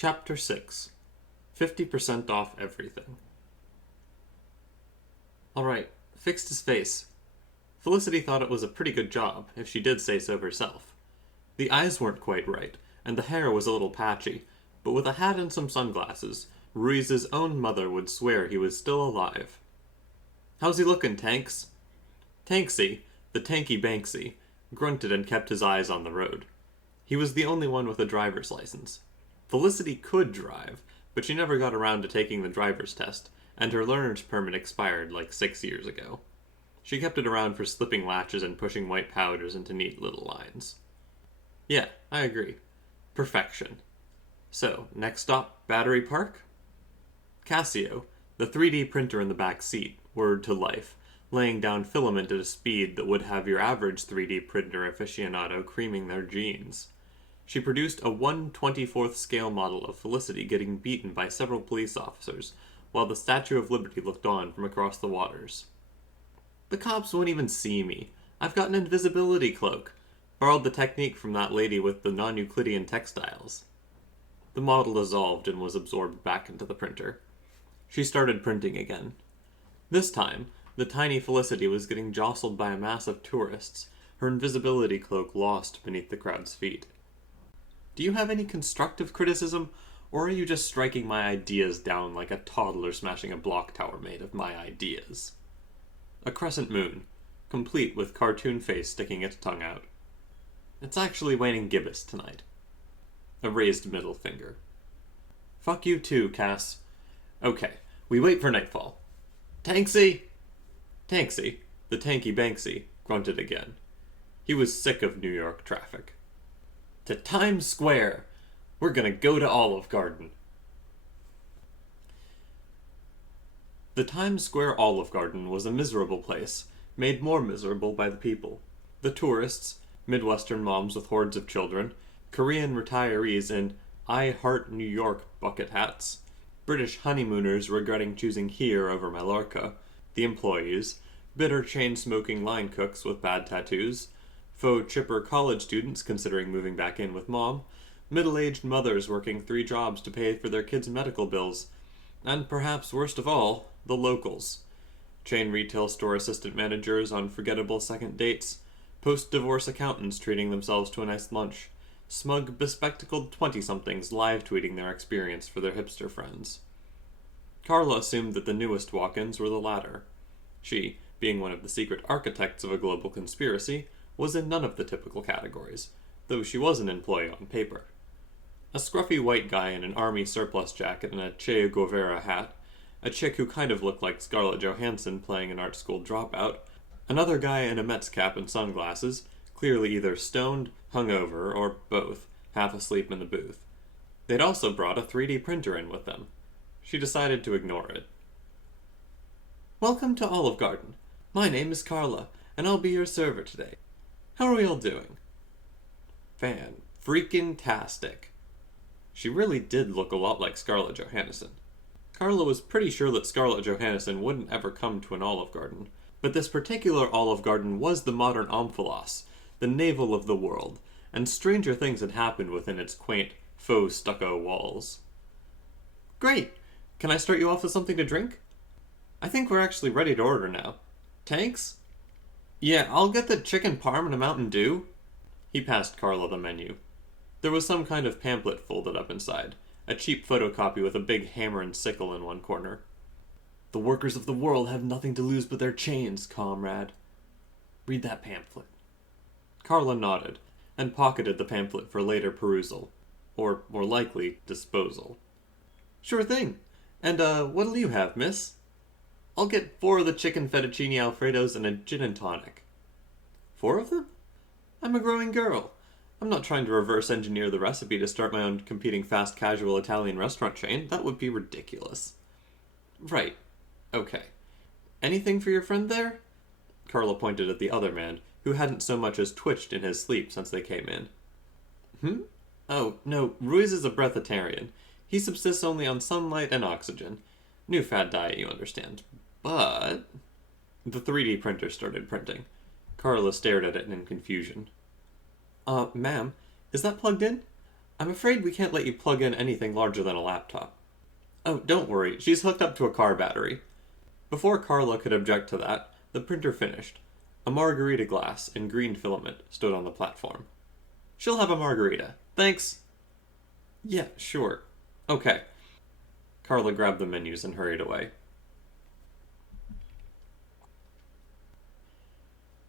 Chapter 6 50% off everything. Alright, fixed his face. Felicity thought it was a pretty good job, if she did say so herself. The eyes weren't quite right, and the hair was a little patchy, but with a hat and some sunglasses, Ruiz's own mother would swear he was still alive. "How's he looking, Tanks?" Tanksy, the tanky Banksy, grunted and kept his eyes on the road. He was the only one with a driver's license. Felicity could drive, but she never got around to taking the driver's test, and her learner's permit expired like 6 years ago. She kept it around for slipping latches and pushing white powders into neat little lines. Yeah, I agree. Perfection. So, next stop, Battery Park? Casio, the 3D printer in the back seat, whirred to life, laying down filament at a speed that would have your average 3D printer aficionado creaming their jeans. She produced a 1/24th scale model of Felicity getting beaten by several police officers, while the Statue of Liberty looked on from across the waters. "The cops won't even see me. I've got an invisibility cloak. Borrowed the technique from that lady with the non-Euclidean textiles." The model dissolved and was absorbed back into the printer. She started printing again. This time, the tiny Felicity was getting jostled by a mass of tourists, her invisibility cloak lost beneath the crowd's feet. "Do you have any constructive criticism, or are you just striking my ideas down like a toddler smashing a block tower made of my ideas?" A crescent moon, complete with cartoon face sticking its tongue out. "It's actually waning gibbous tonight." A raised middle finger. "Fuck you too, Cass. Okay, we wait for nightfall. Tanksy!" Tanksy, the tanky Banksy, grunted again. He was sick of New York traffic. "To Times Square! We're gonna go to Olive Garden." The Times Square Olive Garden was a miserable place, made more miserable by the people. The tourists, Midwestern moms with hordes of children, Korean retirees in "I Heart New York" bucket hats, British honeymooners regretting choosing here over Mallorca, the employees, bitter chain-smoking line cooks with bad tattoos, faux chipper college students considering moving back in with mom, middle-aged mothers working 3 jobs to pay for their kids' medical bills, and perhaps worst of all, the locals. Chain retail store assistant managers on forgettable second dates, post-divorce accountants treating themselves to a nice lunch, smug, bespectacled 20-somethings live-tweeting their experience for their hipster friends. Carla assumed that the newest walk-ins were the latter. She, being one of the secret architects of a global conspiracy, was in none of the typical categories, though she was an employee on paper. A scruffy white guy in an army surplus jacket and a Che Guevara hat, a chick who kind of looked like Scarlett Johansson playing an art school dropout, another guy in a Mets cap and sunglasses, clearly either stoned, hungover, or both, half asleep in the booth. They'd also brought a 3D printer in with them. She decided to ignore it. "Welcome to Olive Garden. My name is Carla, and I'll be your server today. How are we all doing?" Fan-freaking-tastic. She really did look a lot like Scarlett Johansson. Carla was pretty sure that Scarlett Johansson wouldn't ever come to an Olive Garden, but this particular Olive Garden was the modern Omphalos, the navel of the world, and stranger things had happened within its quaint, faux stucco walls. "Great! Can I start you off with something to drink?" "I think we're actually ready to order now. Tanks?" "Yeah, I'll get the chicken parm and a Mountain Dew." He passed Carla the menu. There was some kind of pamphlet folded up inside, a cheap photocopy with a big hammer and sickle in one corner. "The workers of the world have nothing to lose but their chains, comrade. Read that pamphlet." Carla nodded, and pocketed the pamphlet for later perusal, or, more likely, disposal. "Sure thing. And, what'll you have, miss?" "I'll get 4 of the chicken fettuccine alfredos and a gin and tonic." "4 of them? I'm a growing girl. I'm not trying to reverse engineer the recipe to start my own competing fast casual Italian restaurant chain. That would be ridiculous." "Right. Okay. Anything for your friend there?" Carla pointed at the other man, who hadn't so much as twitched in his sleep since they came in. "Oh, no, Ruiz is a breatharian. He subsists only on sunlight and oxygen. New fad diet, you understand. But..." The 3D printer started printing. Carla stared at it in confusion. Ma'am, is that plugged in?" I'm afraid we can't let you plug in anything larger than a laptop. Oh, don't worry, she's hooked up to a car battery. Before Carla could object to that, the printer finished. A margarita glass in green filament stood on the platform. She'll have a margarita. Thanks. Yeah, sure. Okay. Carla grabbed the menus and hurried away.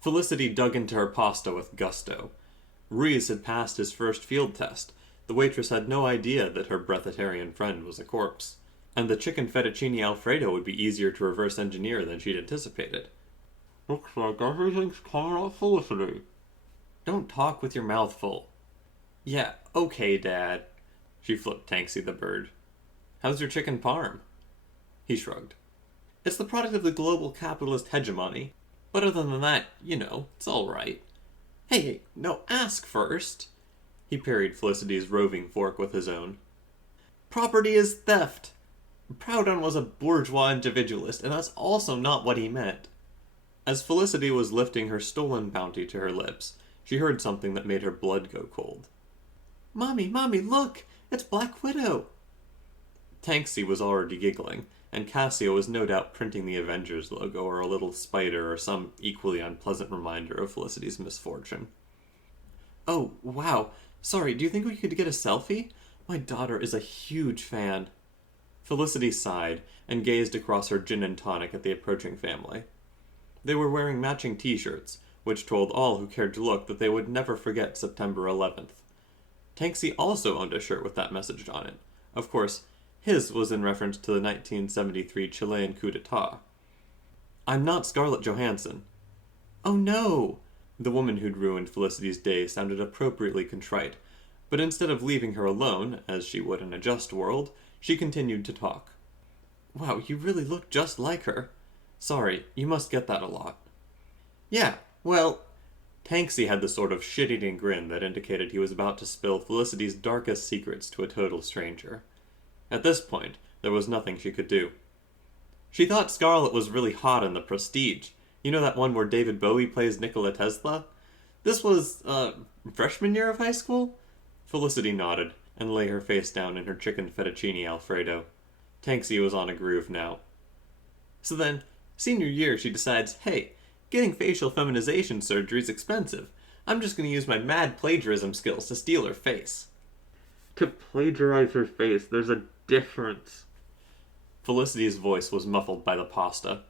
Felicity dug into her pasta with gusto. Ruiz had passed his first field test. The waitress had no idea that her breatharian friend was a corpse. And the chicken fettuccine alfredo would be easier to reverse engineer than she'd anticipated. Looks like everything's coming off Felicity. Don't talk with your mouth full. Yeah, okay, Dad. She flipped Tanksy the bird. How's your chicken parm? He shrugged. It's the product of the global capitalist hegemony. But other than that, it's alright. Hey, no, ask first. He parried Felicity's roving fork with his own. Property is theft. Proudhon was a bourgeois individualist, and that's also not what he meant. As Felicity was lifting her stolen bounty to her lips, she heard something that made her blood go cold. Mommy, look! It's Black Widow! Tanksy was already giggling, and Cassio was no doubt printing the Avengers logo or a little spider or some equally unpleasant reminder of Felicity's misfortune. Oh, wow. Sorry, do you think we could get a selfie? My daughter is a huge fan. Felicity sighed and gazed across her gin and tonic at the approaching family. They were wearing matching t-shirts, which told all who cared to look that they would never forget September 11th. Tanksy also owned a shirt with that message on it. Of course, his was in reference to the 1973 Chilean coup d'etat. I'm not Scarlett Johansson. Oh no! The woman who'd ruined Felicity's day sounded appropriately contrite, but instead of leaving her alone, as she would in a just world, she continued to talk. Wow, you really look just like her. Sorry, you must get that a lot. Yeah, well... Tanksy had the sort of shit-eating grin that indicated he was about to spill Felicity's darkest secrets to a total stranger. At this point, there was nothing she could do. She thought Scarlett was really hot in The Prestige. You know that one where David Bowie plays Nikola Tesla? This was, freshman year of high school? Felicity nodded, and lay her face down in her chicken fettuccine alfredo. Tanksy was on a groove now. So then, senior year, she decides, hey, getting facial feminization surgery is expensive. I'm just going to use my mad plagiarism skills to steal her face. To plagiarize her face, there's a difference. Felicity's voice was muffled by the pasta.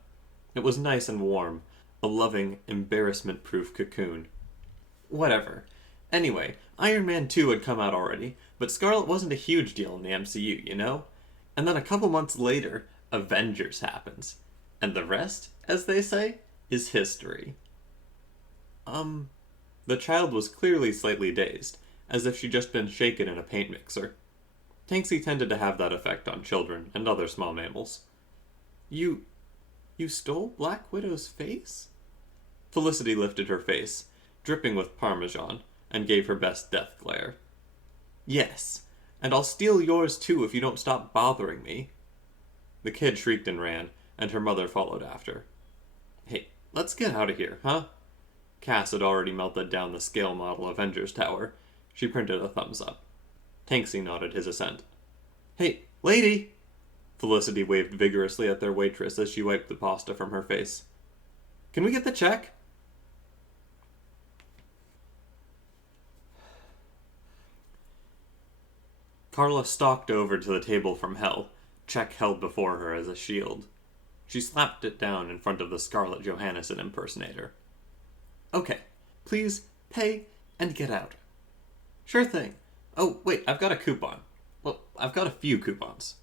It was nice and warm, a loving, embarrassment-proof cocoon. Whatever. Anyway, Iron Man 2 had come out already, but Scarlet wasn't a huge deal in the MCU, you know? And then a couple months later, Avengers happens. And the rest, as they say, is history. The child was clearly slightly dazed, as if she'd just been shaken in a paint mixer. Tanksy tended to have that effect on children and other small mammals. You stole Black Widow's face? Felicity lifted her face, dripping with parmesan, and gave her best death glare. Yes, and I'll steal yours too if you don't stop bothering me. The kid shrieked and ran, and her mother followed after. Hey, let's get out of here, huh? Cass had already melted down the scale model Avengers Tower. She printed a thumbs up. Tanksy nodded his assent. Hey, lady! Felicity waved vigorously at their waitress as she wiped the pasta from her face. Can we get the check? Carla stalked over to the table from hell, check held before her as a shield. She slapped it down in front of the Scarlett Johansson impersonator. Okay, please pay and get out. Sure thing. Oh, wait, I've got a coupon. Well, I've got a few coupons.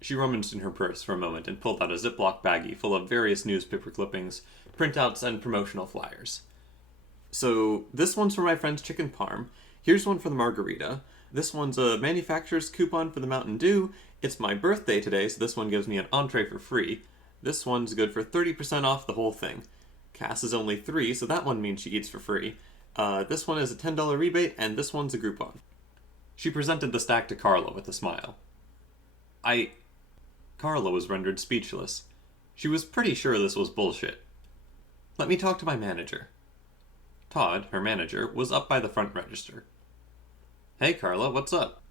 She rummaged in her purse for a moment and pulled out a Ziploc baggie full of various newspaper clippings, printouts, and promotional flyers. So, this one's for my friend's chicken parm. Here's one for the margarita. This one's a manufacturer's coupon for the Mountain Dew. It's my birthday today, so this one gives me an entree for free. This one's good for 30% off the whole thing. Cass is only 3, so that one means she eats for free. This one is a $10 rebate, and this one's a Groupon. She presented the stack to Carla with a smile. Carla was rendered speechless. She was pretty sure this was bullshit. Let me talk to my manager. Todd, her manager, was up by the front register. Hey, Carla, what's up?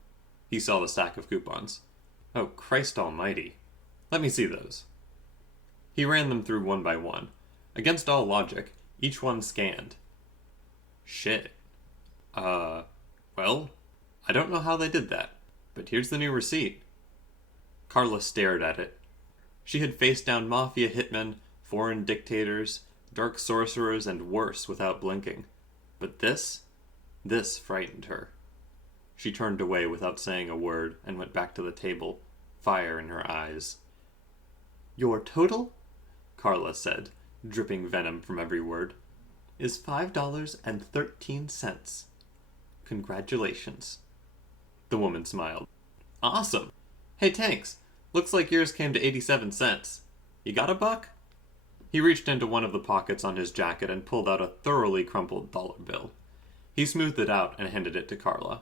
He saw the stack of coupons. Oh, Christ almighty. Let me see those. He ran them through one by one. Against all logic, each one scanned. Shit. Well, I don't know how they did that, but here's the new receipt. Carla stared at it. She had faced down mafia hitmen, foreign dictators, dark sorcerers, and worse without blinking. But this frightened her. She turned away without saying a word and went back to the table, fire in her eyes. Your total, Carla said, dripping venom from every word, is $5.13. Congratulations. The woman smiled. Awesome. Hey, Tanks, looks like yours came to 87 cents. You got a buck? He reached into one of the pockets on his jacket and pulled out a thoroughly crumpled dollar bill. He smoothed it out and handed it to Carla.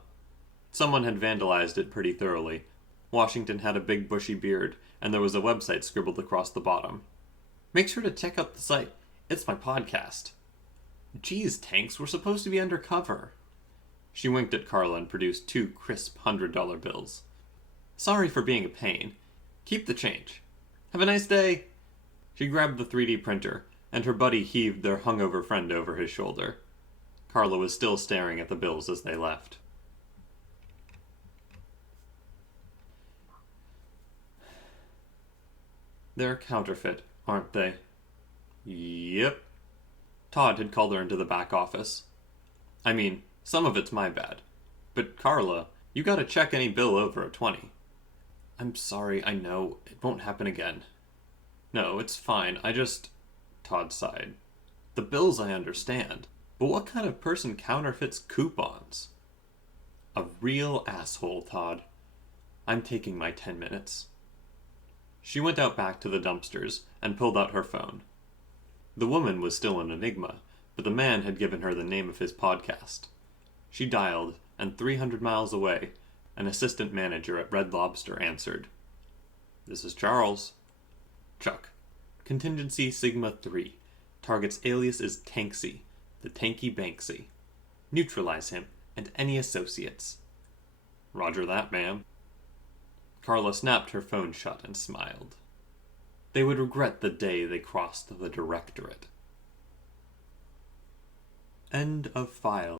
Someone had vandalized it pretty thoroughly. Washington had a big bushy beard, and there was a website scribbled across the bottom. Make sure to check out the site. It's my podcast. Geez, Tanks, we're supposed to be undercover. She winked at Carla and produced 2 crisp $100 bills. Sorry for being a pain. Keep the change. Have a nice day. She grabbed the 3D printer, and her buddy heaved their hungover friend over his shoulder. Carla was still staring at the bills as they left. They're counterfeit, aren't they? Yep. Todd had called her into the back office. I mean, some of it's my bad. But Carla, you gotta check any bill over a 20. I'm sorry, I know. It won't happen again. No, it's fine. Todd sighed. The bills I understand. But what kind of person counterfeits coupons? A real asshole, Todd. I'm taking my 10 minutes. She went out back to the dumpsters and pulled out her phone. The woman was still an enigma, but the man had given her the name of his podcast. She dialed, and 300 miles away, an assistant manager at Red Lobster answered. This is Charles. Chuck. Contingency Sigma 3. Target's alias is Tanksy, the Tanky Banksy. Neutralize him and any associates. Roger that, ma'am. Carla snapped her phone shut and smiled. They would regret the day they crossed the directorate. End of file.